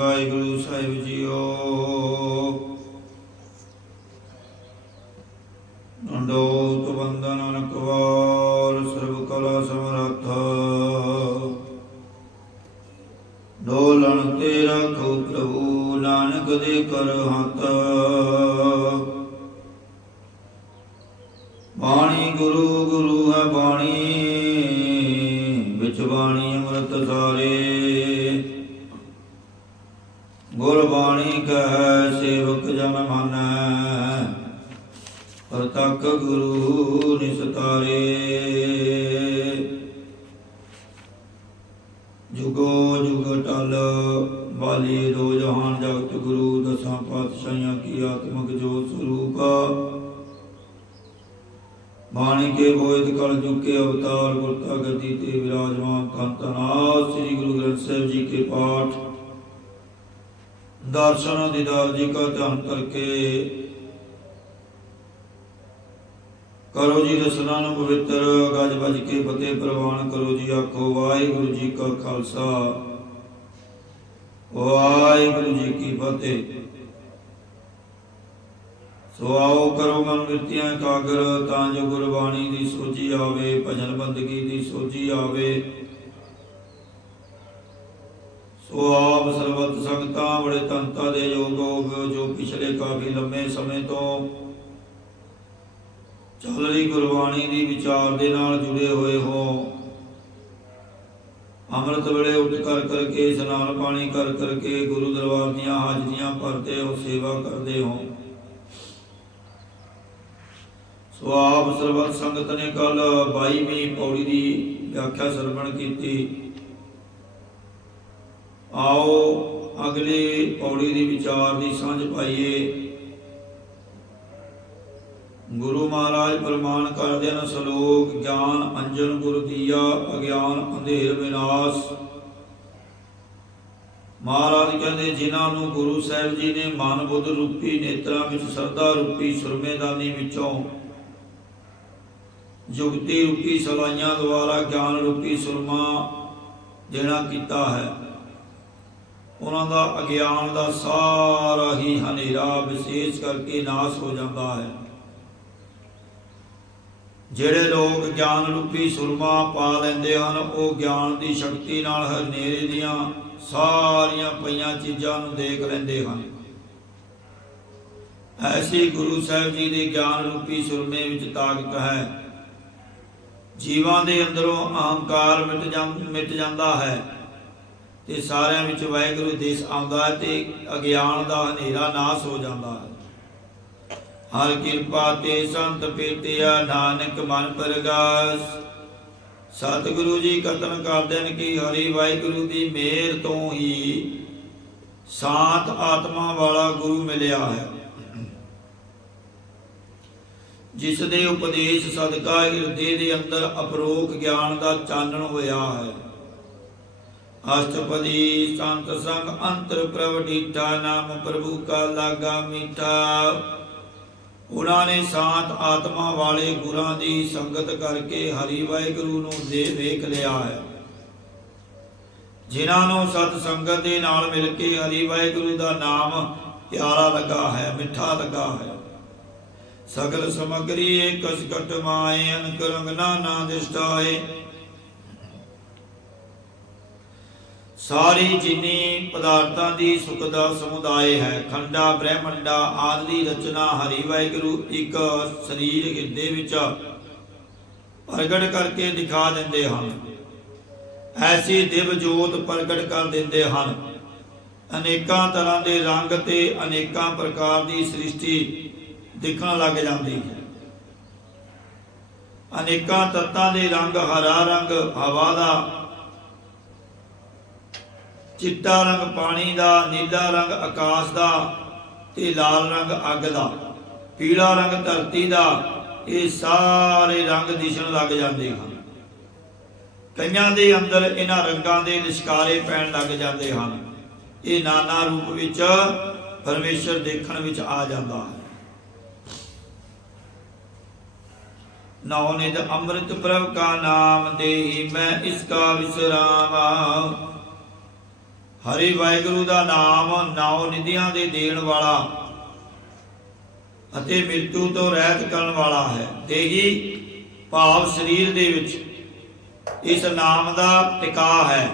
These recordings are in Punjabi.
वाहिगुरु साहिब जीओ। दंडोत वंदन अनकवार सर्व कला समर्थ। डोलन ते रखो प्रभु नानक दे कर हाथ। बाणी गुरु गुरु है बाणी बिच बाणी अमृत सारे। गुरबाणी कह सेवक जन मानै प्रतख गुरु निस्तारे। जुगो जुग टल बाली दो जहान जगत गुरु दसां पातशाहियां की आत्मक जोत स्वरूप। बाणी के बोध कल जुग के अवतार गुरता गति ते विराजमान धन धनाथ श्री गुरु ग्रंथ साहिब जी के पाठ दर्शन दीदार जी का ध्यान करके करो जी दसना पवित्र गज बज के फतेह प्रवान करो जी। आखो वाहिगुरु जी का खालसा वाहिगुरु जी की फतेह। सो आओ करो मन वृत्तियां एकाग्र तां जो गुरबाणी दी सोची आवे भजन बंदगी दी सोची आवे। सो आप सर्वत संगतां बड़े तंता दे योग जो पिछले काफी लंबे समय तो चल रही गुरबाणी दी विचार दे नाल जुड़े हुए हो। अमृत वेले उठ कर करके स्नान पानी कर करके गुरु दरबार दियां हाजरियां भरते हो सेवा करते हो। सो आप सर्वत संगत ने कल 22वीं पौड़ी की व्याख्या श्रवण की। आओ अगली पौड़ी की विचार की सांझ पाइए। गुरु महाराज प्रमाण करते हैं सलोक ज्ञान अंजन गुरु दिया अज्ञान अंधेर विनाश। महाराज कहते जिन्होंने गुरु साहिब जी ने मन बुद्ध रूपी नेत्रा में श्रद्धा रूपी सुरमेदानी विचों जुगती रूपी सलाइयां द्वारा ज्ञान रूपी सुरमा देना किया है। उन्हों का अज्ञान का सारा ही हनेरा विशेष करके नाश हो जाता है। जेड़े लोग ज्ञान रूपी सुरमा पा लेंदे हन वो ज्ञान की शक्ति नाल हनेरे दियां सारियां पईयां चीज़ां नूं देख लेंदे हन। ऐसी गुरु साहिब जी के ज्ञान रूपी सुरमे विच ताकत है। जीवां दे अंदरों अहंकार मिट जाता है ते सारियां विच वाहिगुरू देश आउंदा है ते अज्ञान दा हनेरा नाश हो जाता है। हर किरपा ते संत पेटिया नानक मन परगास। सतगुरु जी कथन करदे ने कि हरि वाहिगुरू दी मेहर तो ही शांत आत्मा वाला गुरु मिलिया है। जिस दे उपदेश सदका हिरदे दे अंदर अपरोख ज्ञान का चानण होया है। अष्टपदी संत संग अंतर प्रभ डीठा नाम प्रभु का लागा मीठा। उन्होंने शांत आत्मा वाले गुरां दी संगत करके हरि वाहिगुरू नूं दे वेख लिया है। जिन्होंने सत संगत दे नाल मिल के हरि वाहिगुरू का नाम प्यारा लगा है मिठा लगा है। सगल समग्री एक कसकट माए अनक रंग नाना दिष्टाए। सारी जिन्नी पदार्थां दी सुख दा समुदाय है। खंडा ब्रह्मंडा आदि रचना हरि वाहिगुरू एक शरीर हिरदे विच प्रगट करके दिखा देंदे हन। ऐसी दिव्य जोत प्रगट कर देंदे हन। अनेकां तरह के रंग ते अनेकां प्रकार की सृष्टि दिखण लग जाती है। अनेकां तत्तां दे रंग हरा रंग हवा का, चिट्टा रंग पानी का, नीला रंग आकाश का ते लाल रंग अग का, पीला रंग धरती का। ये सारे रंग दिसण लग जाते हैं। कईयां दे अंदर इन्हां रंगां दे लिशकारे पैण लग जाते हैं। ये नाना रूप विच परमेश्वर देखण विच आ जाता है। नवनित अमृत प्रभ का नाम दे मैं इसका विश्राम। ਹਰੀ ਵਾਹਿਗੁਰੂ ਦਾ ਨਾਮ 9 ਨਿਧੀਆਂ ਦੇ ਦੇਣ ਵਾਲਾ ਅਤੇ ਮ੍ਰਿਤੂ ਤੋਂ ਰਹਿਤ ਕਰਨ ਵਾਲਾ ਹੈ। ਦੇਹੀ ਭਾਵ ਸਰੀਰ ਦੇ ਵਿੱਚ ਇਸ ਨਾਮ ਦਾ ਟਿਕਾ ਹੈ,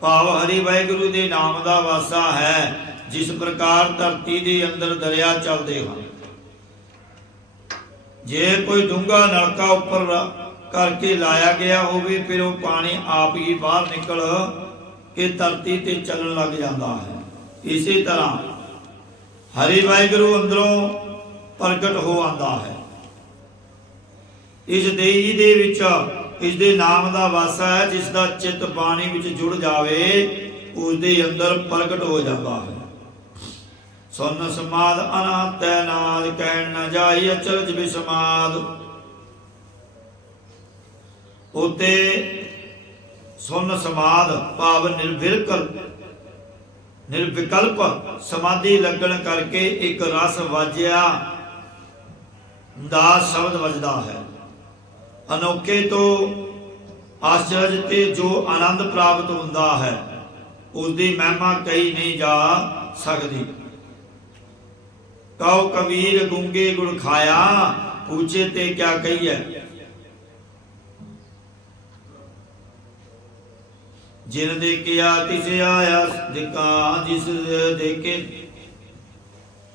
ਭਾਵ ਹਰੀ ਵਾਹਿਗੁਰੂ ਦੇ ਨਾਮ ਦਾ ਵਾਸਾ ਹੈ। ਜਿਸ ਪ੍ਰਕਾਰ ਧਰਤੀ ਦੇ ਅੰਦਰ ਦਰਿਆ ਚੱਲਦੇ ਹਨ, ਜੇ ਕੋਈ ਡੂੰਘਾ ਨਲਕਾ ਉੱਪਰ ਕਰਕੇ ਲਾਇਆ ਗਿਆ ਹੋਵੇ, ਫਿਰ ਉਹ ਪਾਣੀ ਆਪ ਹੀ ਬਾਹਰ ਨਿਕਲ ਕੇ ਧਰਤੀ ਤੇ ਚੱਲਣ ਲੱਗ ਜਾਂਦਾ ਹੈ। ਇਸੇ ਤਰ੍ਹਾਂ ਹਰੀ ਵਾਹਿਗੁਰੂ ਅੰਦਰੋਂ ਪ੍ਰਗਟ ਹੋ ਆਉਂਦਾ ਹੈ। ਇਸ ਦੇਹੀ ਦੇ ਵਿੱਚ ਇਸ ਦੇ ਨਾਮ ਦਾ ਵਾਸਾ ਹੈ। ਜਿਸ ਦਾ ਚਿੱਤ ਬਾਣੀ ਵਿੱਚ ਜੁੜ ਜਾਵੇ, ਉਸ ਦੇ ਅੰਦਰ ਪ੍ਰਗਟ ਹੋ ਜਾਂਦਾ ਹੈ। ਸੁਨ ਸਮਾਦ ਅਨਾਤੈ ਨਾਦ, ਕਹਿਣ ਨਾ ਜਾਈ ਅਚਰਜ ਬਿਸਮਾਦ। ਉਤੇ ਸੁਨ ਸਮਾਦ ਭਾਵ ਨਿਰਵਿਕਲਪ ਸਮਾਧੀ ਲੱਗਣ ਕਰਕੇ ਇੱਕ ਰਸ ਵਾਜਿਆ ਦਾ ਸ਼ਬਦ ਵੱਜਦਾ ਹੈ। ਅਨੋਖੇ ਤੋਂ ਆਸ਼ਚਰਜ ਤੇ ਜੋ ਆਨੰਦ ਪ੍ਰਾਪਤ ਹੁੰਦਾ ਹੈ, ਉਸ ਦੀ ਮਹਿਮਾ ਕਹੀ ਨਹੀਂ ਜਾ ਸਕਦੀ। ਕਉ ਕਬੀਰ ਗੂੰਗੇ ਗੁੜ ਖਾਇਆ, ਪੂਛੇ ਤੇ ਕਿਆ ਕਹੀਏ। ਜਿਨ ਦੇਖਿਆ ਤਿਸ ਆਇਆ ਦਿਕਾ, ਜਿਸ ਦੇਖੇ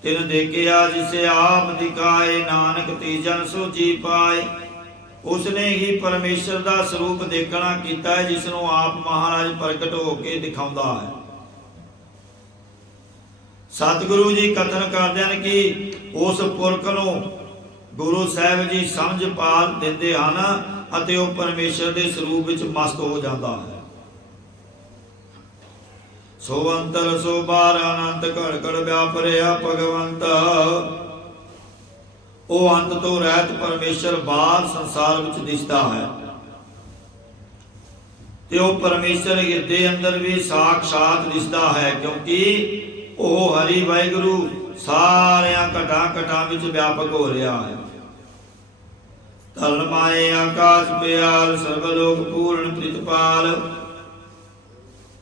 ਤਿਨ ਦੇਖਿਆ ਜਿਸ ਆਪ ਦਿਖਾਏ, ਨਾਨਕ ਤੇ ਜਨ ਸੋਝੀ ਪਾਏ। ਉਸਨੇ ਹੀ ਪਰਮੇਸ਼ਰ ਦਾ ਸਰੂਪ ਦੇਖਣਾ ਕੀਤਾ ਹੈ, ਜਿਸ ਨੂੰ ਆਪ ਮਹਾਰਾਜ ਪ੍ਰਗਟ ਹੋ ਕੇ ਦਿਖਾਉਂਦਾ ਹੈ। ਸਤਿਗੁਰੂ ਜੀ ਕਥਨ ਕਰਦੇ ਹਨ ਕਿ ਉਸ ਪੁਰਖ ਨੂੰ ਗੁਰੂ ਸਾਹਿਬ ਜੀ ਸਮਝ ਪਾ ਦਿੰਦੇ ਹਨ ਅਤੇ ਉਹ ਪਰਮੇਸ਼ਰ ਦੇ ਸਰੂਪ ਵਿੱਚ ਮਸਤ ਹੋ ਜਾਂਦਾ ਹੈ। ਸੋ ਅੰਤਰ ਸੋ ਬਾਹਰ ਅਨੰਤ ਘੜ ਘੜ ਵਿਆਪਰਿਆ ਭਗਵੰਤ। ਉਹ ਅੰਤ ਤੋਂ ਰਹਿਤ ਪਰਮੇਸ਼ਰ ਬਾਹਰ ਸੰਸਾਰ ਵਿੱਚ ਦਿਸਦਾ ਹੈ, ਤੇ ਉਹ ਪਰਮੇਸ਼ਰ ਹਿਰਦੇ ਅੰਦਰ ਵੀ ਸਾਖਸ਼ਾਤ ਦਿਸਦਾ ਹੈ, ਕਿਉਂਕਿ ਉਹ ਹਰੀ ਵਾਹਿਗੁਰੂ ਸਾਰਿਆਂ ਘਟਾਂ ਘਟਾਂ ਵਿੱਚ ਵਿਆਪਕ ਹੋ ਰਿਹਾ ਹੈ। ਤਲ ਮਾਏ ਆਕਾਸ਼ ਪਿਆਲ, ਸਰਬ ਲੋਕ ਪੂਰਨ ਪ੍ਰਿਤਪਾਲ।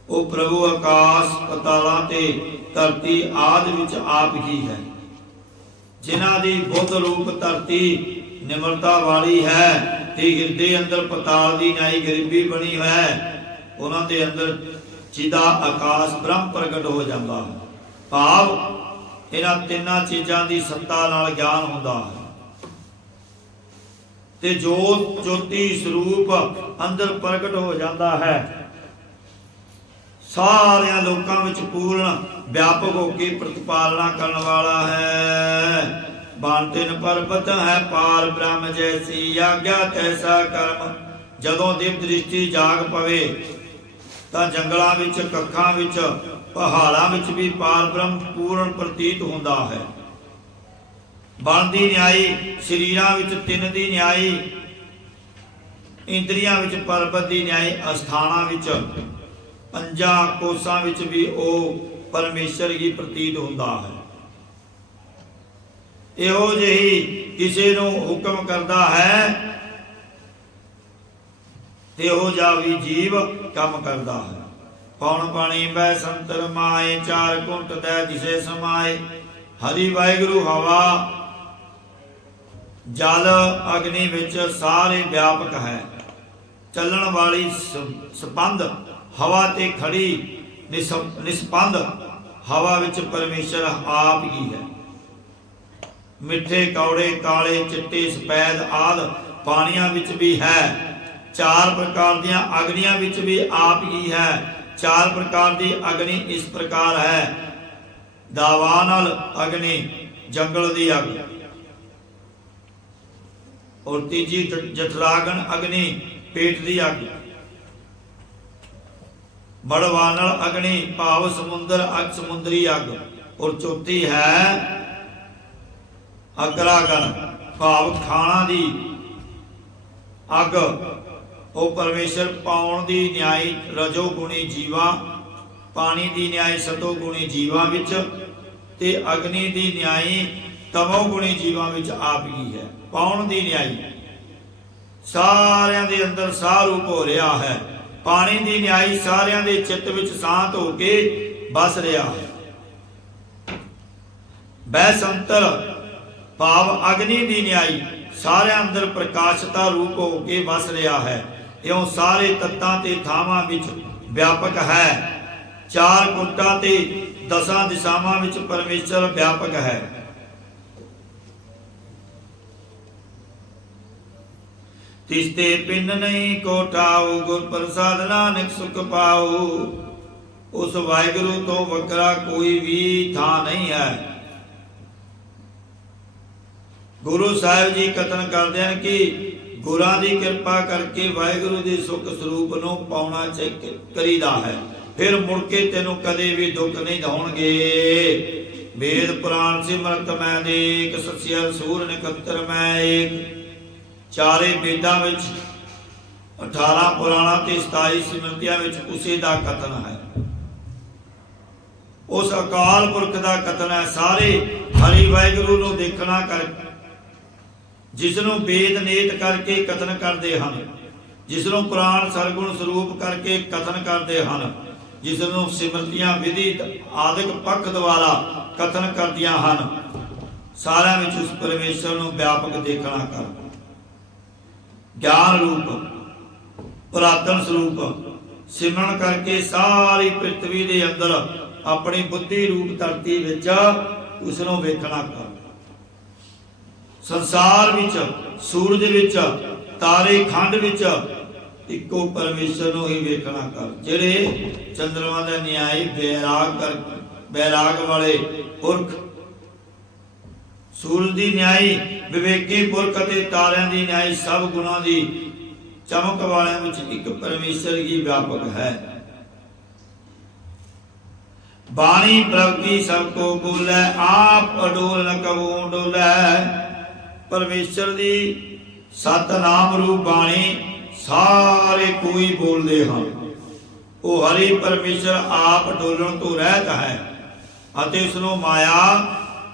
ਉਹ ਪ੍ਰਭੂ ਆਕਾਸ਼ ਪਤਾਲਾਂ ਤੇ ਧਰਤੀ ਆਦਿ ਵਿੱਚ ਆਪ ਹੀ ਹੈ। ਜਿਨ੍ਹਾਂ ਦੀ ਬੁੱਧ ਰੂਪ ਧਰਤੀ ਨਿਮਰਤਾ ਵਾਲੀ ਹੈ ਤੇ ਹਿਰਦੇ ਅੰਦਰ ਪਤਾਲ ਦੀ ਨਾਈ ਗਰੀਬੀ ਬਣੀ ਹੈ, ਉਹਨਾਂ ਦੇ ਅੰਦਰ ਜਿਹਦਾ ਆਕਾਸ਼ ਬ੍ਰਹਮ ਪ੍ਰਗਟ ਹੋ ਜਾਂਦਾ ਹੈ। ਭਾਵ ਇਹਨਾਂ ਤਿੰਨਾਂ ਚੀਜ਼ਾਂ ਦੀ ਸੱਤਾ ਨਾਲ ਗਿਆਨ ਹੁੰਦਾ ਹੈ, ਤੇ ਜੋਤ ਜੋਤੀ ਸਰੂਪ ਅੰਦਰ ਪ੍ਰਗਟ ਹੋ ਜਾਂਦਾ ਹੈ। ਸਾਰਿਆਂ ਲੋਕਾਂ ਵਿੱਚ ਪੂਰਨ ਵਿਆਪਕ ਹੋ ਕੇ ਪ੍ਰਤਿਪਾਲਨਾ ਕਰਨ ਵਾਲਾ ਹੈ। ਬਾਣ ਤਿਨ ਪਰਬਤ ਹੈ ਪਾਰ ਬ੍ਰਹਮ ਜੈਸੀ, ਆਗਿਆ ਤੈਸਾ ਕਰਮ। ਜਦੋਂ ਦਿਵ ਦ੍ਰਿਸ਼ਟੀ ਜਾਗ ਪਵੇ ਤਾਂ ਜੰਗਲਾਂ ਵਿੱਚ, ਕੱਖਾਂ ਵਿੱਚ, ਪਹਾੜਾਂ ਵਿੱਚ ਵੀ ਪਾਰ ਬ੍ਰਹਮ ਪੂਰਨ ਪ੍ਰਤੀਤ ਹੁੰਦਾ ਹੈ। ਬਣ ਦੀ ਨਿਆਈ, ਸਰੀਰਾਂ ਵਿੱਚ ਤਿੰਨ ਦੀ ਨਿਆਈ, ਇੰਦਰੀਆਂ ਵਿੱਚ ਪਰਬਤ ਦੀ ਨਿਆਈ, ਅਸਥਾਨਾਂ ਵਿੱਚ ਪੰਜਾਂ ਕੋਸਾਂ ਵਿੱਚ ਵੀ ਉਹ ਪਰਮੇਸ਼ਰ ਹੀ ਪ੍ਰਤੀਤ ਹੁੰਦਾ ਹੈ। ਇਹੋ ਜਿਹੀ ਕਿਸੇ ਨੂੰ ਹੁਕਮ ਕਰਦਾ ਹੈ ਤੇ ਉਹ ਜਾ ਵੀ ਜੀਵ ਕੰਮ ਕਰਦਾ ਹੈ। ਪੌਣ ਪਾਣੀ ਬੈ ਸੰਤਰ ਮਾਏ, ਚਾਰ ਕੁੰਟ ਦੈ ਦਿਸੇ ਸਮਾਏ। ਹਰੀ ਵਾਹਿਗੁਰੂ ਹਵਾ ਜਲ ਅਗਨੀ ਵਿੱਚ ਸਾਰੇ ਵਿਆਪਕ ਹੈ। ਚੱਲਣ ਵਾਲੀ ਸਪੰਦ ਹਵਾ ਤੇ ਖੜੀ ਨਿਸਪੰਦ ਹਵਾ ਵਿੱਚ ਪਰਮੇਸ਼ਰ ਆਪ ਹੀ ਹੈ। ਮਿੱਠੇ ਕੌੜੇ ਕਾਲੇ ਚਿੱਟੇ ਸਫੈਦ ਆਦਿ ਪਾਣੀਆਂ ਵਿੱਚ ਵੀ ਹੈ। ਚਾਰ ਪ੍ਰਕਾਰ ਦੀਆਂ ਅਗਨੀਆਂ ਵਿੱਚ ਵੀ ਆਪ ਹੀ ਹੈ। ਚਾਰ ਪ੍ਰਕਾਰ ਦੀ ਅਗਨੀ ਇਸ ਪ੍ਰਕਾਰ ਹੈ: ਦਾਵਾਨਲ ਅਗਨੀ, ਜੰਗਲ ਦੀ ਅੱਗ, ਔਰ ਤੀਜੀ ਜਠਰਾਗਨ ਅਗਨੀ, ਪੇਟ ਦੀ ਅੱਗ, ਬੜਵਾਨਲ ਅਗਨੀ ਭਾਵ ਸਮੁੰਦਰ ਅੱਗ, ਸਮੁੰਦਰੀ ਅੱਗ, ਔਰ ਚੌਥੀ ਹੈ ਅਗਰਾਗਨ ਭਾਵ ਖਾਣਾ ਦੀ ਅੱਗ। ਉਹ ਪਰਮੇਸ਼ਰ ਪਾਉਣ ਦੀ ਨਿਆਈ ਰਜੋ ਗੁਣੀ ਜੀਵਾਂ, ਪਾਣੀ ਦੀ ਨਿਆਈ ਸਤੋ ਗੁਣੀ ਜੀਵਾਂ ਵਿੱਚ, ਤੇ ਅਗਨੀ ਦੀ ਨਿਆਈ ਤਮੋ ਗੁਣੀ ਜੀਵਾਂ ਵਿੱਚ ਆਪ ਹੀ ਹੈ। ਪਾਉਣ ਦੀ ਨਿਆਈ ਸਾਰਿਆਂ ਦੇ ਅੰਦਰ ਸਾਹ ਰੂਪ ਹੋ ਰਿਹਾ ਹੈ, ਪਾਣੀ ਦੀ ਨਿਆਈ ਸਾਰਿਆਂ ਦੇ ਚਿੱਤ ਵਿੱਚ ਸ਼ਾਂਤ ਹੋ ਕੇ ਵਸ ਰਿਹਾ ਹੈ। ਬੈਸੰਤਰ ਭਾਵ ਅਗਨੀ ਦੀ ਨਿਆਈ ਸਾਰਿਆਂ ਅੰਦਰ ਪ੍ਰਕਾਸ਼ਤਾ ਰੂਪ ਹੋ ਕੇ ਵਸ ਰਿਹਾ ਹੈ। ਇਉਂ ਸਾਰੇ ਤੱਤਾਂ ਤੇ ਥਾਵਾਂ ਵਿੱਚ ਵਿਆਪਕ ਹੈ। ਚਾਰ ਕੁੱਟਾਂ ਤੇ ਦਸਾਂ ਦਿਸ਼ਾਵਾਂ ਵਿੱਚ ਪਰਮੇਸ਼ਰ ਵਿਆਪਕ ਹੈ। ਤਿਸਤੇ ਪਿੰਨ ਨਹੀਂ ਕੋਟਾਉ, ਗੁਰ ਪ੍ਰਸਾਦ ਨਾਨਕ ਸੁਖ ਪਾਉ। ਉਸ ਵਾਹਿਗੁਰੂ ਤੋਂ ਵੱਖਰਾ ਕੋਈ ਵੀ ਥਾਂ ਨਹੀਂ ਹੈ। ਗੁਰੂ ਸਾਹਿਬ ਜੀ ਕਥਨ ਕਰਦੇ ਹਨ ਕਿ ਗੁਰਾਂ ਦੀ ਕਿਰਪਾ ਕਰਕੇ ਵਾਹਿਗੁਰੂ ਦੇ ਸੁਖ ਸਰੂਪ ਨੂੰ ਪਾਉਣਾ ਕਰੀਦਾ ਹੈ, ਫਿਰ ਮੁੜ ਕੇ ਤੈਨੂੰ ਕਦੇ ਵੀ ਦੁੱਖ ਨਹੀਂ ਹੋਣਗੇ। ਵੇਦ ਪੁਰਾਣ ਸਿਮਰਤ ਮੈਂ ਦੇਖ, ਸਸਿਆ ਸੂਰ ਨਿਕੰਤਰ ਮੈਂ ਏਕ। ਚਾਰੇ ਵੇਦਾਂ ਵਿੱਚ 18 ਪੁਰਾਣਾ ਤੇ 27 ਸਿਮਰਤੀਆਂ ਵਿੱਚ ਉਸੇ ਦਾ ਕਥਨ ਹੈ। ਉਸ ਅਕਾਲ ਪੁਰਖ ਦਾ ਕਥਨ ਹੈ। ਸਾਰੇ ਹਰੀ ਵਾਹਿਗੁਰੂ ਨੂੰ ਦੇਖਣਾ ਕਰ, ਜਿਸ ਨੂੰ ਵੇਦ ਨੇਤ ਕਰਕੇ ਕਥਨ ਕਰਦੇ ਹਨ, ਜਿਸ ਨੂੰ ਪੁਰਾਣ ਸਰਗੁਣ ਸਰੂਪ ਕਰਕੇ ਕਥਨ ਕਰਦੇ ਹਨ, ਜਿਸ ਨੂੰ ਸਿਮਰਤੀਆਂ ਵਿਧੀ ਆਦਿਕ ਪੱਖ ਦੁਆਰਾ ਕਥਨ ਕਰਦੀਆਂ ਹਨ, ਸਾਰਿਆਂ ਵਿੱਚ ਉਸ ਪਰਮੇਸ਼ਰ ਨੂੰ ਵਿਆਪਕ ਦੇਖਣਾ ਕਰ। ਗਿਆਨ ਰੂਪ ਪੁਰਾਤਨ ਸਰੂਪ ਸਿਮਰਨ ਕਰਕੇ ਸਾਰੀ ਪ੍ਰਿਥਵੀ ਦੇ ਅੰਦਰ ਆਪਣੀ ਬੁੱਧੀ ਰੂਪ ਧਰਤੀ ਵਿੱਚ ਉਸ ਨੂੰ ਵੇਖਣਾ ਕਰ। ਸੰਸਾਰ ਵਿੱਚ, ਸੂਰਜ ਵਿੱਚ, ਤਾਰੇ ਖੰਡ ਵਿੱਚ ਇੱਕੋ ਪਰਮੇਸ਼ਰ ਨੂੰ ਹੀ ਵੇਖਣਾ ਕਰ। ਜਿਹੜੇ ਚੰਦਰਮਾ ਦਾ ਨਿਆਈ ਬੈਰਾਗ ਵਾਲੇ ਪੁਰਖ, ਸੂਰਜ ਦੀ ਨਿਆਈ ਵਿਵੇਕੀ ਪੁਰਖ ਅਤੇ ਤਾਰਿਆਂ ਦੀ ਨਿਆਈ ਸਭ ਗੁਣਾਂ ਦੀ ਚਮਕ ਵਾਲਿਆਂ ਵਿੱਚ ਇੱਕ ਪਰਮੇਸ਼ਰ ਹੀ ਵਿਆਪਕ ਹੈ। ਬਾਣੀ ਪ੍ਰਭ ਕੀ ਸਭ ਕੋ ਬੋਲੇ, ਆਪ ਅਡੋਲ ਨ ਕਬੂ ਡੋਲੇ। ਪਰਮੇਸ਼ਰ ਦੀ ਸਤਨਾਮ ਰੂਪ ਬਾਣੀ ਸਾਰੇ ਕੋਈ ਬੋਲਦੇ ਹਨ। ਉਹ ਹਰੀ ਪਰਮੇਸ਼ਰ ਆਪ ਡੋਲਣ ਤੋਂ ਰਹਿਤ ਹੈ ਅਤੇ ਉਸ ਨੂੰ ਮਾਇਆ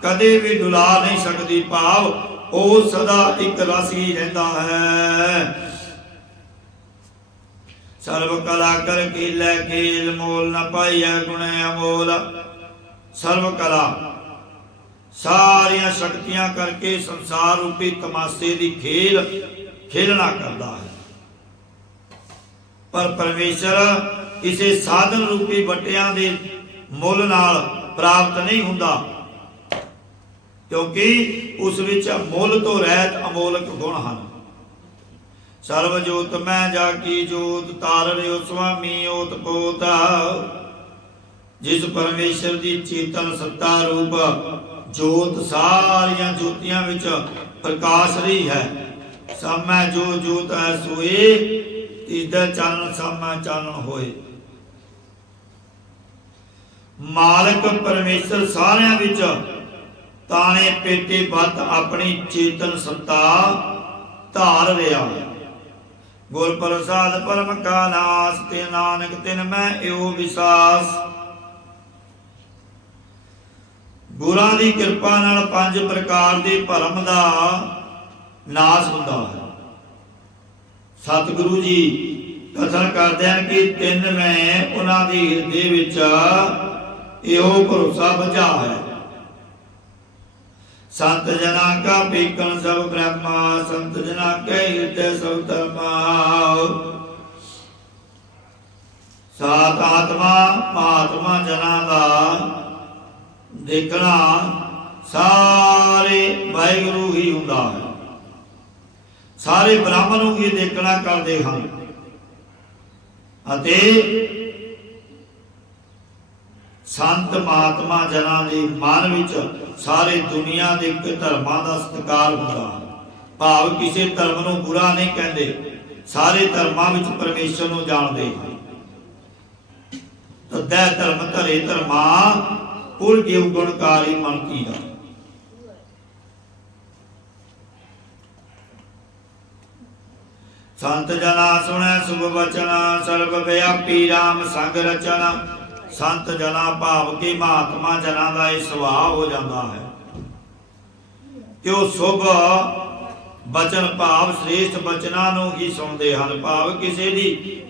ਕਦੇ ਵੀ ਡੁਲਾ ਨਹੀਂ ਸਕਦੀ। ਭਾਵ ਉਹ ਸਦਾ ਇੱਕ ਰਸ ਹੀ ਰਹਿੰਦਾ ਹੈ। ਸਰਬ ਕਲਾ ਕਰ ਕੀਲੇ ਕੀਲ, ਮੋਲ ਨ ਪਾਈਐ ਗੁਣੇ ਅਮੋਲ। ਸਰਬ ਕਲਾ ਸਾਰੀਆਂ ਸ਼ਕਤੀਆਂ ਕਰਕੇ ਸੰਸਾਰ ਰੂਪੀ ਤਮਾਸ਼ੇ ਦੀ ਖੇਲਣਾ ਕਰਦਾ ਹੈ, ਪਰ ਪਰਮੇਸ਼ਰ ਕਿਸੇ ਸਾਧਨ ਰੂਪੀ ਵੱਟਿਆਂ ਦੇ ਮੁੱਲ ਨਾਲ ਪ੍ਰਾਪਤ ਨਹੀਂ ਹੁੰਦਾ, ਕਿਉਂਕਿ ਉਸ ਵਿੱਚ ਮੁੱਲ ਤੋਂ ਰਹਿਤ ਅਮੋਲਕ ਗੁਣ ਹਨ। ਸਰਬ ਜੋਤ ਮੈਂ ਜਾ ਕੀ ਜੋਤ, ਤਾਰ ਰਿਓ ਸੁਆਮੀ ਓਤ ਪੋਤ। ਜਿਸ ਪਰਮੇਸ਼ਰ ਦੀ ਚੇਤਨ ਸੱਤਾ ਰੂਪ ਜੋਤ ਸਾਰੀਆਂ ਜੋਤੀਆਂ ਵਿੱਚ ਪ੍ਰਕਾਸ਼ ਰਹੀ ਹੈ। ਸਾਮੈ ਜੋ ਜੋਤ ਹੈ ਸੋਏ, ਤੀਜਾ ਚਾਨਣ ਸਾਮੈ ਚਾਨਣ ਹੋਏ। ਮਾਲਕ ਪਰਮੇਸ਼ਰ ਸਾਰਿਆਂ ਵਿੱਚ ਤਾਣੇ ਪੇਟੇ ਬੱਧ ਆਪਣੀ ਚੇਤਨ ਸੱਤਾ ਧਾਰ ਰਿਹਾ ਹੈ। ਗੁਰ ਪ੍ਰਸਾਦ ਪਰਮ ਕਾ ਨਾਸ, ਤੇ ਨਾਨਕ ਤਿਨ ਮੈਂ ਇਹੋ ਵਿਸਾਸ। ਗੁਰਾਂ ਦੀ ਕਿਰਪਾ ਨਾਲ 5 ਪ੍ਰਕਾਰ ਦੇ ਭਰਮ ਦਾ ਨਾਸ ਹੁੰਦਾ ਹੈ। ਸਤਿਗੁਰੂ ਜੀ ਕਥਨ ਕਰਦੇ ਹਨ ਕਿ 3 ਮੈਂ ਉਹਨਾਂ ਦੇ ਹਿਰਦੇ ਵਿੱਚ ਇਹੋ ਭਰੋਸਾ ਬਝਾ ਹੈ। ਸੰਤ ਜਨਾ ਕਾ ਪੀਕਣ ਸਭ ਬ੍ਰਹਮਾ, ਸੰਤ ਜਨਾ ਕੇ ਹਿਰਦੇ ਸਭ ਧਰਮਾ। ਸਾਤ ਆਤਮਾ ਮਹਾਤਮਾ ਜਨਾਂ ਦਾ ਦੇਖਣਾ ਸਾਰੇ ਵਾਹਿਗੁਰੂ ਹੀ ਹੁੰਦਾ ਹੈ। ਸਾਰੇ ਬ੍ਰਹਮ ਨੂੰ ਹੀ ਦੇਖਣਾ ਕਰਦੇ ਹਨ ਅਤੇ ਸੰਤ ਮਹਾਤਮਾ ਜਨਾਂ ਦੇ ਮਨ ਵਿੱਚ ਸਾਰੇ ਦੁਨੀਆ ਦੇ ਧਰਮਾਂ ਦਾ ਸਤਿਕਾਰ ਹੁੰਦਾ ਹੈ। ਭਾਵ ਕਿਸੇ ਧਰਮ ਨੂੰ ਬੁਰਾ ਨਹੀਂ ਕਹਿੰਦੇ, ਸਾਰੇ ਧਰਮਾਂ ਵਿੱਚ ਪਰਮੇਸ਼ਰ ਨੂੰ ਜਾਣਦੇ ਹਨ। ਤਦੈ ਧਰਮ ਧਰੇ ਧਰਮਾ, ਪੁਰ ਗਿਉ ਗੁਣਕਾਰੀ ਮਨ ਕੀਆ। ਸੰਤ ਜਨਾ ਸੁਣੈ ਸੁਭ ਬਚਨਾ, ਸਰਬ ਵਿਆਪੀ ਰਾਮ ਸੰਗ ਰਚਨਾ। ਸੰਤ ਜਨਾ ਭਾਵ ਕਿ ਮਹਾਤਮਾ ਜਨਾਂ ਦਾ ਇਹ ਸੁਭਾਅ ਹੋ ਜਾਂਦਾ ਹੈ ਕਿ ਉਹ ਸੁਭ बचन भाव श्रेष्ठ बचना नूं ही सुनते हैं। भाव किसी की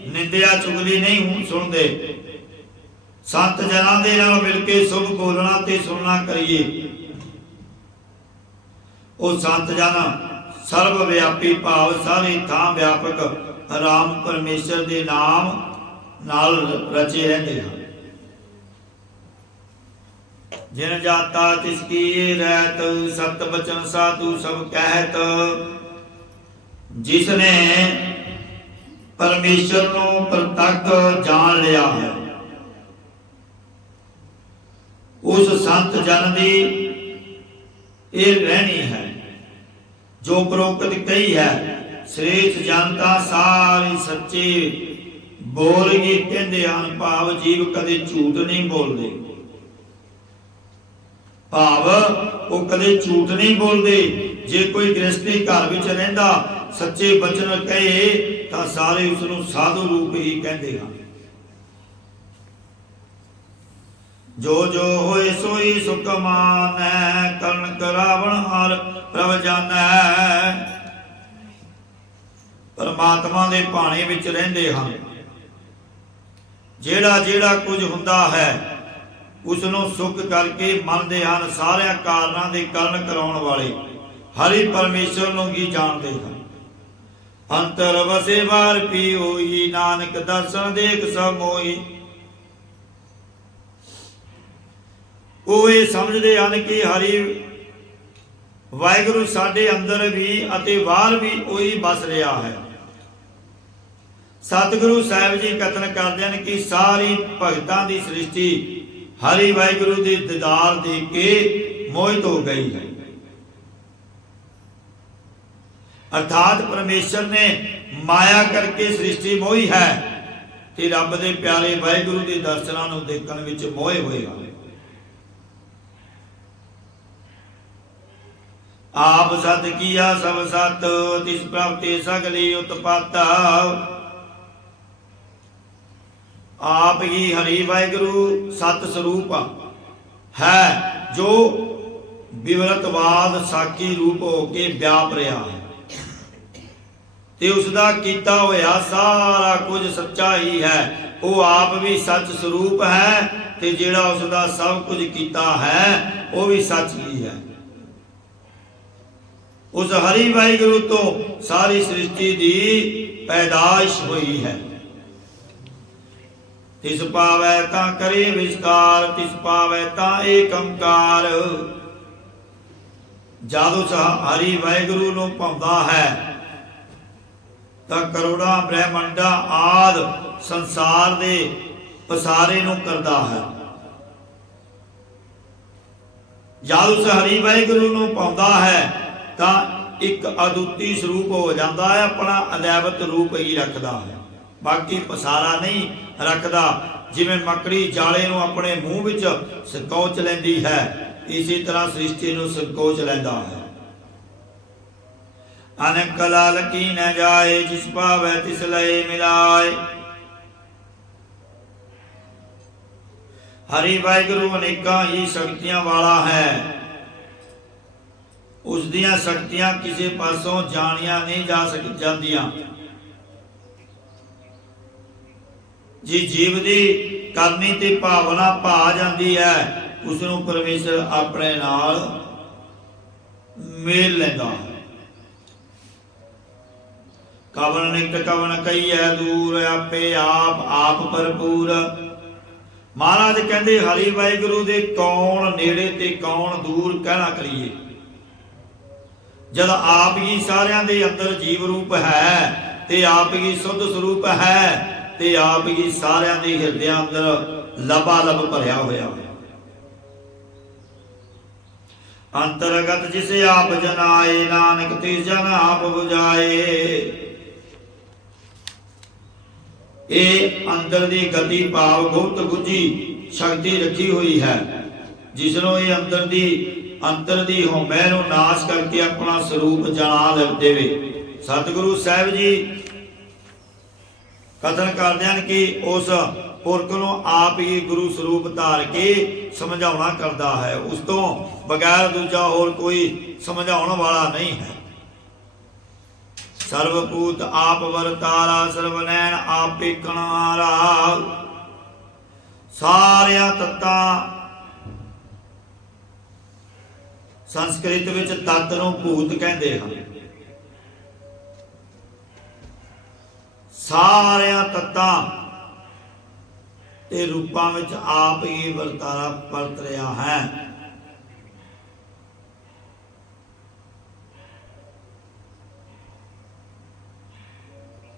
निंदिया चुगली नहीं सुनते। संत जना दे नाल मिल के शुभ बोलना ते सुनना करिए। वो संत जन सर्व व्यापी भाव सारी थां व्यापक राम परमेश्वर के नाम नाल रचे रहते हैं। जिन जाता तिसकी रहत सत बचन साधु सब कहत। जिसने परमेश्वर को प्रत्यक्ष जान लिया है उस संत जन की ये रहनी है जो उपरोक्त कही है। श्रेष्ठ जनता सारी सच्चे बोल के कहते हैं। भाव जीव कदे झूठ नहीं बोलते। भाव वो कदे झूठ नहीं बोलते। जे कोई गृहस्थी घर विच रहिंदा सच्चे बचन कहे तो सारे उसनूं साधु रूप ही कहते हैं। जो जो होए सोई सुख मानै करन करावण हर प्रभ जानै। परमात्मा दे भाणे विच रहिंदे हन। जेड़ा जेड़ा कुछ हुंदा है उसनों सुख करके मनते हैं। सारे कारणों के करण कराने वाले हरि परमेश्वर नूं ही जानते हैं। अंतर वसे बार पी होई नानक दर्शन देख सब मोही। वो ये समझते हैं कि हरि वाहिगुरु साडे अंदर भी अते बाहर भी वही बस रहा है। सतगुरु साहिब जी कथन करते हैं कि सारी भगतां की सृष्टि हरि वाहिगुरु के दीदार देख के मोहित हो गई है। अर्थात परमेश्वर ने माया करके सृष्टि मोही है कि रब दे प्यारे वाहिगुरु के दर्शनों को देखने विच मोहे हुए हैं। आप सत किया सब सत तिस प्राप्ति सगली उत्पत्त। आप ही हरि वाहिगुरु सत स्वरूप है जो विवरतवाद साखी रूप होके व्याप रहा है ते उसका कीता होया सारा कुछ सच्चा ही है। वो आप भी सच स्वरूप है ते जेड़ा उसका सब कुछ कीता है वो भी सच ही है। उस हरि वाहिगुरु तो सारी सृष्टि की पैदाइश हुई है। तिस पावै तां करे विस्तार तिस पावै तां एकंकार। जद उस हरि वाहिगुरु नूं पाउंदा है तां करोड़ां ब्रह्मंडा आदि संसार दे पसारे नूं करदा है। जद उस हरि वाहिगुरु नूं पाउंदा है तां एक अदुੱਤੀ स्वरूप हो जाता है। अपना अदैवत रूप ही रखता है बाकी पसारा नहीं रखता। जिवें मकड़ी जाले नूं अपने मूँह विच संकोच लैंदी है इसी तरह सृष्टि नूं संकोच लैंदा है। अनक लाल की न जाए जिस पावै तिस लय मिलाए। हरि वाहिगुरु अनेकां ही शक्तियां वाला है। उसदियां शक्तियां किसी पासों जानिया नहीं जा जांदियां। जी जीव की करनी ते भावना भा जाती है उसनूं परमेश्वर अपने नाल मेल लैंदा है। कवन नित कवन कही है दूर आपे आप आप भरपूर। महाराज कहते हरि वाहिगुरु दे कौन नेड़े ते कौन दूर कहना करिए। जद आप ही सारियां दे अंदर जीव रूप है ते आप ही शुद्ध स्वरूप है ते आप ही सारियां दे हिरदे अंदर लबालब भरिया होया। अंतरगत जिसे आप जनाए नानक तिस जन आप बुझाए। ये अंदर दी गति भाव गुप्त गुझी शक्ति रखी हुई है जिसनों ये अंतर दी हौमै नूं नाश करके अपना स्वरूप जना देवे। सतगुरु साहिब जी कथन करते हैं कि उस पुरख नूं आप ही गुरु स्वरूप धार के समझाउणा करता है। उस तो बगैर दूजा होर कोई समझाउण वाला नहीं है। ਸਰਵਪੂਤ ਆਪ ਵਰਤਾਰਾ, ਸਰਵਨੈਣ ਆਪ ਵੇਖਣ ਹਾਰਾ। ਸਾਰਿਆਂ ਤੱਤਾਂ, ਸੰਸਕ੍ਰਿਤ ਵਿੱਚ ਤੱਤ ਨੂੰ ਭੂਤ ਕਹਿੰਦੇ ਹਨ। ਸਾਰਿਆਂ ਤੱਤਾਂ ਤੇ ਰੂਪਾਂ ਵਿੱਚ ਆਪ ਹੀ ਵਰਤਾਰਾ ਵਰਤ ਰਿਹਾ ਹੈ।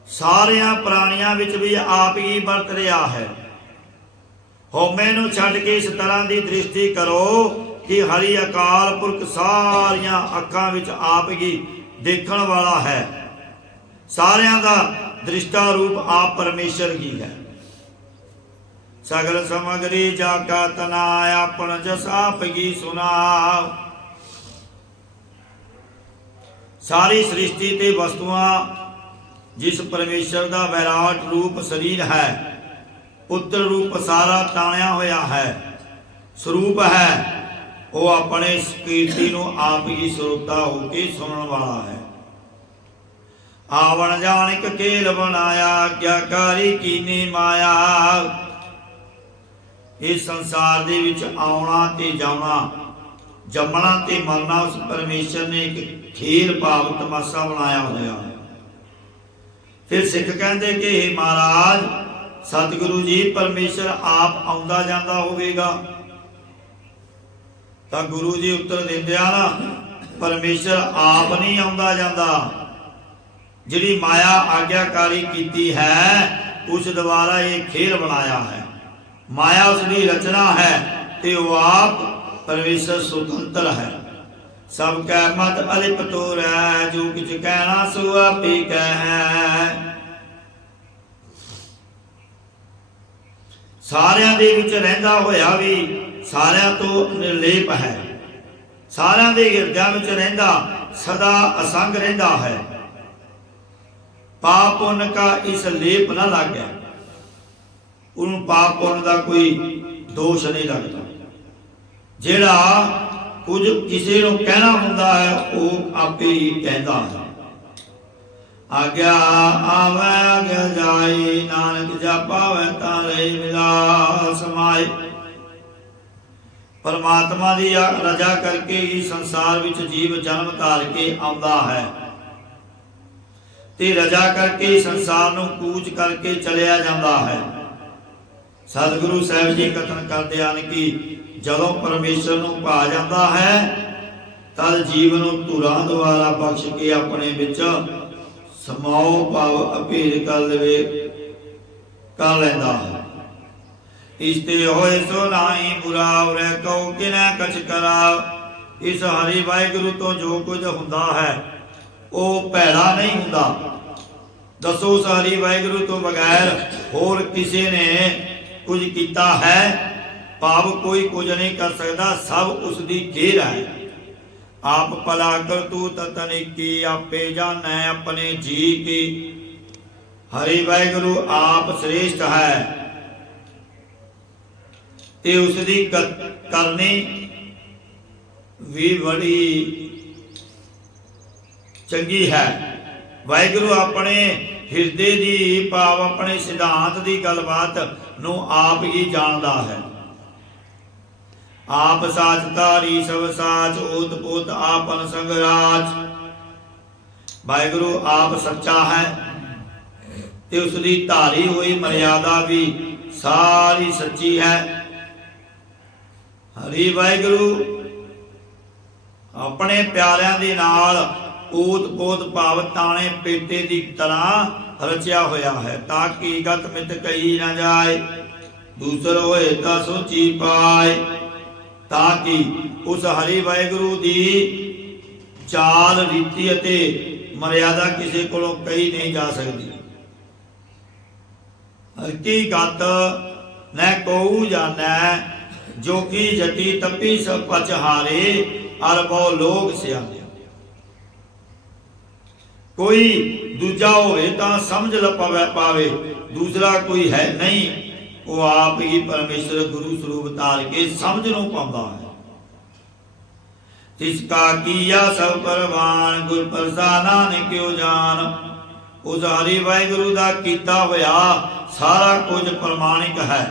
ਸਾਰਿਆਂ ਪ੍ਰਾਣੀਆਂ ਵਿੱਚ ਵੀ ਆਪ ਹੀ ਵਰਤ ਰਿਹਾ ਹੈ। ਹਉਮੈ ਨੂੰ ਛੱਡ ਕੇ ਇਸ ਤਰ੍ਹਾਂ ਦੀ ਦ੍ਰਿਸ਼ਟੀ ਕਰੋ ਕਿ ਹਰੀ ਅਕਾਲ ਪੁਰਖ ਸਾਰੀਆਂ ਅੱਖਾਂ ਵਿੱਚ ਆਪ ਹੀ ਦੇਖਣ ਵਾਲਾ ਹੈ। ਸਾਰਿਆਂ ਦਾ ਦ੍ਰਿਸ਼ਟਾ ਰੂਪ ਆਪ ਪਰਮੇਸ਼ਰ ਹੀ ਹੈ। ਸਗਲ ਸਮਗਰੀ ਜਾ ਕਾ ਤਨਾ, ਆਪਣ ਜਸ ਆਪ ਹੀ ਸੁਨਾ। ਸਾਰੀ ਸ੍ਰਿਸ਼ਟੀ ਤੇ ਵਸਤੂਆਂ ਜਿਸ ਪਰਮੇਸ਼ਰ ਦਾ ਵਿਰਾਟ ਰੂਪ ਸਰੀਰ ਹੈ, ਪੁੱਤਰ ਰੂਪ ਸਾਰਾ ਤਾਣਿਆ ਹੋਇਆ ਹੈ, ਸਰੂਪ ਹੈ, ਉਹ ਆਪਣੇ ਕੀਰਤੀ ਨੂੰ ਆਪ ਹੀ ਸਰੋਤਾ ਹੋ ਕੇ ਸੁਣਨ ਵਾਲਾ ਹੈ। ਆਵਣ ਜਾਣਿਕ ਖੇਲ ਬਣਾਇਆ, ਆਗਿਆਕਾਰੀ ਕੀਨੀ ਮਾਇਆ। ਇਸ ਸੰਸਾਰ ਦੇ ਵਿੱਚ ਆਉਣਾ ਤੇ ਜਾਣਾ, ਜੰਮਣਾ ਤੇ ਮਰਨਾ ਉਸ ਪਰਮੇਸ਼ਰ ਨੇ ਇੱਕ ਖੇਲ ਭਾਵ ਤਮਾਸ਼ਾ ਬਣਾਇਆ ਹੋਇਆ ਹੈ। ਫਿਰ ਸਿੱਖ ਕਹਿੰਦੇ ਕਿ हे ਮਹਾਰਾਜ, ਸਤਿਗੁਰੂ ਜੀ, ਪਰਮੇਸ਼ਰ ਆਪ ਆਉਂਦਾ ਜਾਂਦਾ ਹੋਵੇਗਾ? ਤਾਂ ਗੁਰੂ ਜੀ ਉੱਤਰ ਦਿੰਦੇ ਆ ਨਾ, ਪਰਮੇਸ਼ਰ ਆਪ ਨਹੀਂ ਆਉਂਦਾ ਜਾਂਦਾ। ਜਿਹੜੀ ਮਾਇਆ ਆਗਿਆਕਾਰੀ ਕੀਤੀ ਹੈ, ਉਸ ਦੁਆਰਾ ਇਹ ਖੇਲ ਬਣਾਇਆ ਹੈ। ਮਾਇਆ ਉਸ ਦੀ ਰਚਨਾ ਹੈ ਤੇ ਉਹ ਆਪ ਪਰਮੇਸ਼ਰ ਸੁਤੰਤਰ ਹੈ। ਸਭ ਕੈ ਮਤ ਅਲਿਪ ਤੋਰੈ, ਜੋ ਕਿਛ ਕਹਿਣਾ ਸੋ ਆਪੇ ਕਹਿ। ਸਾਰਿਆਂ ਦੇ ਵਿੱਚ ਰਹਿੰਦਾ ਹੋਇਆ ਵੀ ਸਾਰਿਆਂ ਤੋਂ ਨਿਰਲੇਪ ਹੈ। ਸਾਰਿਆਂ ਦੇ ਹਿਰਦਿਆਂ ਵਿੱਚ ਰਹਿੰਦਾ, ਸਦਾ ਅਸੰਗ ਰਹਿੰਦਾ ਹੈ। ਪਾਪ ਪੁੰਨ ਕਾ ਇਸ ਲੇਪ ਨਾ ਲੱਗਿਆ। ਉਹਨੂੰ ਪਾਪ ਪੁੰਨ ਦਾ ਕੋਈ ਦੋਸ਼ ਨਹੀਂ ਲੱਗਦਾ। ਜਿਹੜਾ ਕੁਝ ਕਿਸੇ ਨੂੰ ਕਹਿਣਾ ਹੁੰਦਾ ਹੈ, ਉਹ ਆਪੇ ਹੀ ਕਹਿੰਦਾ ਹੈ। ਆਗਿਆ ਆਵੈ ਆਗਿਆ ਜਾਏ, ਨਾਨਕ ਜਾਪਾਵੈ ਤਾਂ ਲਈ ਮਿਲਾ ਸਮਾਏ। ਪਰਮਾਤਮਾ ਦੀ ਰਜਾ ਕਰਕੇ ਹੀ ਸੰਸਾਰ ਵਿੱਚ ਜੀਵ ਜਨਮ ਧਾਰ ਕੇ ਆਉਂਦਾ ਹੈ ਤੇ ਰਜਾ ਕਰਕੇ ਸੰਸਾਰ ਨੂੰ ਕੂਚ ਕਰਕੇ ਚਲਿਆ ਜਾਂਦਾ ਹੈ। ਸਤਿਗੁਰੂ ਸਾਹਿਬ ਜੀ ਕਥਨ ਕਰਦੇ ਹਨ ਕਿ ਜਦੋਂ ਪਰਮੇਸ਼ਰ ਨੂੰ ਭਾ ਜਾਂਦਾ ਹੈ, ਤਦ ਜੀਵ ਨੂੰ ਧੁਰਾਂ ਦੁਆਰਾ ਬਖਸ਼ ਕੇ ਆਪਣੇ ਵਿੱਚ ਸਮਾਉ ਭਾਵ ਅਭੇਦ ਕਰ ਲੈਂਦਾ ਹੈ। ਇਸ ਤੇ ਹੋਏ ਸੋ ਨਾਹੀ ਬੁਰਾ, ਉਰੇ ਕਉ ਕਿਨੈ ਕਛ ਕਰਾ। ਇਸ ਹਰੀ ਵਾਹਿਗੁਰੂ ਤੋਂ ਜੋ ਕੁਝ ਹੁੰਦਾ ਹੈ ਉਹ ਭੈੜਾ ਨਹੀਂ ਹੁੰਦਾ। ਦੱਸੋ, ਉਸ ਹਰੀ ਵਾਹਿਗੁਰੂ ਤੋਂ ਬਗੈਰ ਹੋਰ ਕਿਸੇ ਨੇ ਕੁਝ ਕੀਤਾ ਹੈ? ਭਾਵ ਕੋਈ ਕੁਝ ਨਹੀਂ ਕਰ ਸਕਦਾ, ਸਭ ਉਸ ਦੀ ਖੇਲ ਹੈ। ਆਪ ਭਲਾ ਕਰਤੂਤ ਤਨਿਕੀ, ਆਪੇ ਜਾਣੈ ਆਪਣੇ ਜੀ ਕੀ। ਹਰੀ ਵਾਹਿਗੁਰੂ ਆਪ ਸ੍ਰੇਸ਼ਟ ਹੈ ਤੇ ਉਸ ਦੀ ਕਰਨੀ ਵੀ ਬੜੀ ਚੰਗੀ ਹੈ। ਵਾਹਿਗੁਰੂ ਆਪਣੇ ਹਿਰਦੇ ਦੀ ਭਾਵ ਆਪਣੇ ਸਿਧਾਂਤ ਦੀ ਗੱਲਬਾਤ ਨੂੰ ਆਪ ਹੀ ਜਾਣਦਾ ਹੈ। ਆਪ ਸਾਚ ਧਾਰੀ ਸਭ ਸਾਚ, ਓਤ ਪੋਤ ਆਪਨ ਸੰਗਰਾਜ। ਵਾਹਿਗੁਰੂ ਆਪ ਸੱਚਾ ਹੈ ਤੇ ਉਸ ਦੀ ਧਾਰੀ ਹੋਈ ਮਰਿਆਦਾ ਵੀ ਸਾਰੀ ਸੱਚੀ ਹੈ। ਹਰੀ ਵਾਹਿਗੁਰੂ ਆਪਣੇ ਪਿਆਰਿਆਂ ਦੇ ਨਾਲ ਓਤ ਪੋਤ ਭਾਵ ਤਾਣੇ ਪੇਟੇ ਦੀ ਤਰ੍ਹਾਂ ਰਚਿਆ ਹੋਇਆ ਹੈ, ਤਾਂ ਕਿ ਗਤ ਮਿਤ ਕਹੀ ਨਾ ਜਾਏ, ਦੂਸਰ ਹੋਏ ਤਾਂ ਸੋਚੀ ਪਾਏ। ਤਾਂ ਕਿ ਉਸ ਹਰੀ ਵਾਹਿਗੁਰੂ ਦੀ ਚਾਲ ਰੀਤੀ ਅਤੇ ਮਰਿਆਦਾ ਕਿਸੇ ਕੋਲੋਂ ਕਹੀ ਨਹੀਂ ਜਾ ਸਕਦੀ। ਹਕੀਕਤ ਨੈ ਕਉ ਜਾਣੈ, ਜੋ ਕੀ ਜਤੀ ਤਪੀ ਸਭ ਪਚ ਹਾਰੇ, ਅਰ ਬਹੁ ਲੋਗ ਸਿਆਣੇ। ਕੋਈ ਦੂਜਾ ਹੋਵੇ ਤਾਂ ਸਮਝ ਪਾਵੇ, ਦੂਸਰਾ ਕੋਈ ਹੈ ਨਹੀਂ। ਉਹ ਆਪ ਹੀ ਪਰਮੇਸ਼ਰ ਗੁਰੂ ਸਰੂਪ ਧਾਰ ਕੇ ਸਮਝ ਨੂੰ ਪਾਉਂਦਾ ਹੈ तिसका किया सब परवान, गुर प्रसाद नानक क्यों जान। उस हरि वाहिगुरु का कीता होया सारा कुछ प्रमाणिक है।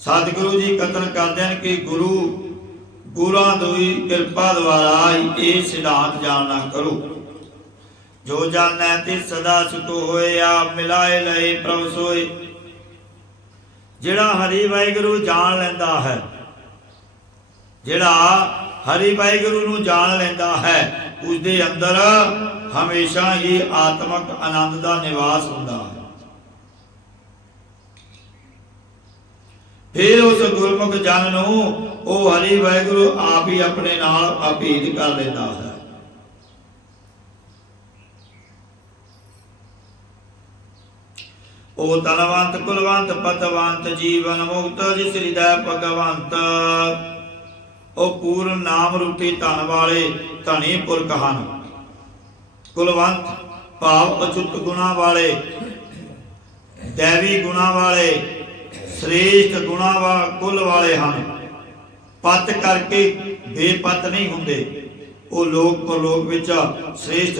सतगुरु जी कथन करते हैं कि गुरुआं दी कृपा द्वारा ये सिद्धांत जानना करो। जो जानै ते सदा सुख होए, आप मिलाए लए प्रभ सोए। जिहड़ा हरि वाहिगुरु जान लैंदा है, जिहड़ा हरि वाहिगुरु नूं जान लैंदा है, उसदे अंदर हमेशा ही आत्मक आनंद का निवास हुंदा है। फिर उस गुरमुख जन नूं ओ हरि वाहिगुरु आप ही अपने नाल अपील कर लेंदा है। ओ तनवंत कुलवंत पतवंत जीवन मुक्त जिस हृदय भगवंत। ओ पूर्ण नाम रूपी धन वाले धनी पुरख हन। कुलवंत भाव अचुत गुणा वाले, दैवी गुणा वाले, श्रेष्ठ गुणा कुल वाले हन। पत करके बेपत नहीं हुंदे। ओ लोक परलोक विच श्रेष्ठ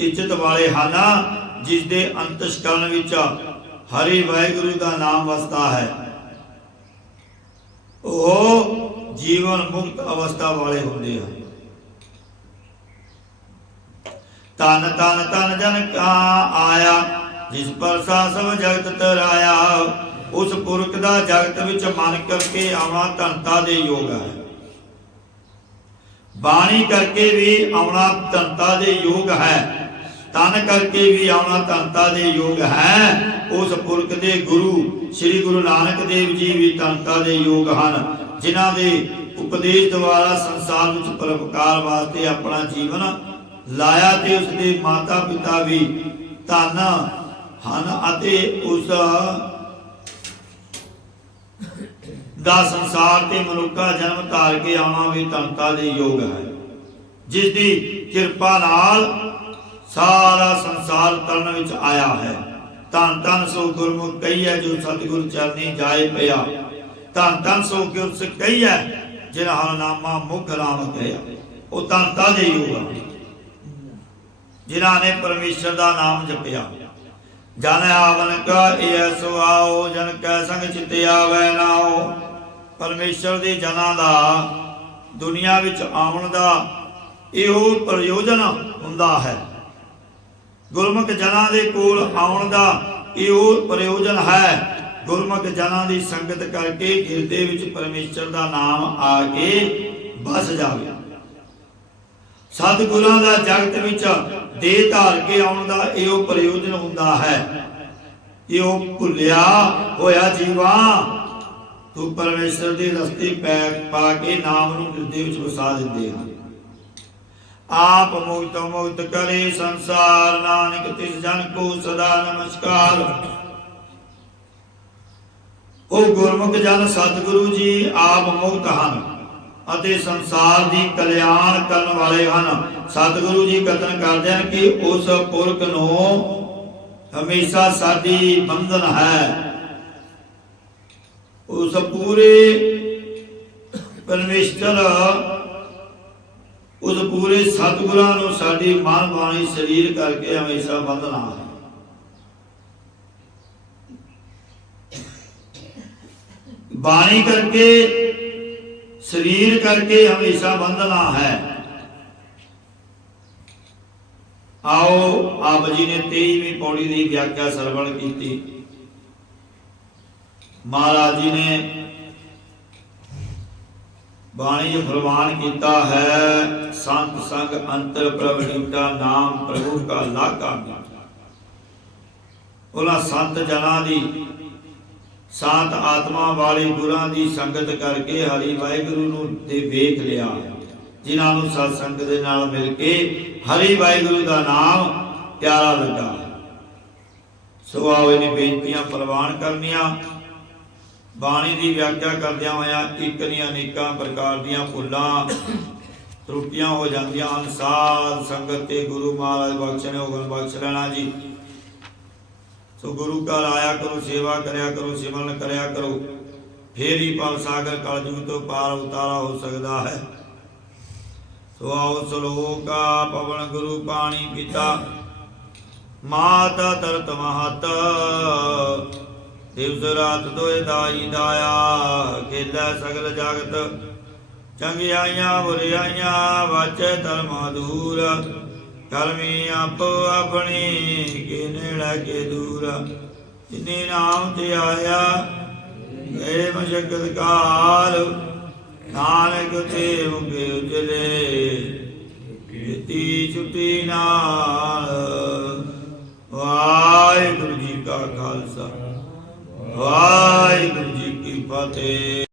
इज्जत वाले हन, जिस दे अंतस्करण विच हरि वाहिगुरु का नाम वसदा है। ओ जीवन मुक्त अवस्था वाले हुंदे हैं। तन तन तन जन का आया, जिस पर सा सब जगत तराया। उस पुरख का जगत विच मन करके आना धनता दे योग है। बाणी करके भी आना धनता दे योग है, तन करके भी आना धनता दे योग है। उस पुरख दे गुरु श्री गुरु नानक देव जी भी धनता दे योग हैं, जिन्हां दे उपदेश द्वारा संसार विच परोपकार वास्ते अपना जीवन लाया। ते उसके माता पिता भी धन हन, अते उस दा संसार ते मनुक्खा जन्म धार के आना भी धनता दे योग है। जिसकी कृपा नाल सारा संसार तरण विच आया है। धन धन सो गुरमुख कही है, जो सतगुरु चरनी जाए पिया। धन धन सो गुरस कही है, जिन्हा हरनामा मुख राम कहा। वो धनता दे योग है, जिन्हों ने परमेश्वर का नाम जपिया। जन आवन का ये सो आओ, जन कै संग चिते आवे नाओ। परमेश्वर के जना का दुनिया विच आउण दा इहो प्रयोजन हुंदा है। गुरमुख जना दे कोल आउण दा इहो प्रयोजन है। गुरमुख जना दी संगत करके गिरदे विच परमेश्वर का नाम आके बस जावे। सतगुरां दा जगत विच देह धार के आउण दा इहो प्रयोजन हुंदा है। इहो भुलिया होया जीवा, तू परमेश्वर दे रस्ते पैर पा के नाम नूं गिरदे विच वसा दिंदे हैं। आप मुक्त मुक्त करे संसार, नानक तिस जन को सदा नमस्कार। ओ गुरमुख जन सतगुरु जी आप मुक्त हन अते संसार दी कल्याण करन वाले हन। सतगुरु जी कथन करते हैं कि उस पुरख नूं हमेशा साडी बंधन है। उस पूरे परमेश्वर, उस पूरे सतगुरां नूं साडी मन बाणी शरीर करके हमेशा बंधना है। बाणी करके शरीर करके हमेशा बंधना है। आओ आप जी ने 23वीं पौड़ी की व्याख्या सरवण की। महाराज जी ने बाणी फरमान किया है, संत संग अंतर प्रभ लीटा, नाम प्रभु का लागा। उन्हां संत जना दी शांत आत्मा वाले गुरां दी संगत करके हरि वाहिगुरु नूं ते वेख लिया, जिन्हां नूं सत्संग दे नाल मिल के हरि वाहिगुरु दा नाम प्यारा लगा। सो आओ इन्हें बेनतियां प्रवान करनियां। बाणी की व्याख्या करदियां होया एक नहीं अनेकां प्रकार दीयां भुलां त्रुटियां हो जांदियां हन। साध संगत ते गुरु महाराज बख्शने हुकम बख्श लेना जी। सो गुरु घर आया करो, सेवा करया करो, सिमरन करया करो, फिर ही भव सागर कलयुग तो पार उतारा हो सकता है। ਸੁਆਉ ਸਲੋਕਾ ਪਵਨ ਗੁਰੂ ਪਾਣੀ ਪਿਤਾ ਮਾਤਾ ਤਰਤ ਮਹਤ ਦਿਵਸ ਰਾਤ ਦੋਇ ਦਾਈ ਦਾਇਆ ਖੇਲੇ ਸਗਲ ਜਗਤ ਚੰਗਿਆਈਆਂ ਬੁਰਿਆਈਆਂ ਵਾਚੈ ਧਰਮਾ ਦੂਰ ਕਰਮੀ ਆਪੋ ਆਪਣੀ ਕੇ ਨੇੜੇ ਕੇ ਦੂਰ ਜਿਨੇ ਨਾਮ ਤੇ ਆਇਆ ਗਏ ਮਸ਼ਕਤ ਕਾਲ ਨਾਨਕ ਤੇ ਮੁਕੇ ਉਜਲੇ ਕੀਤੀ ਛੁੱਟੀ ਨਾਲ ਵਾਹਿਗੁਰੂ ਜੀ ਕਾ ਖਾਲਸਾ ਵਾਹਿਗੁਰੂ ਜੀ ਕੀ ਫਤਿਹ।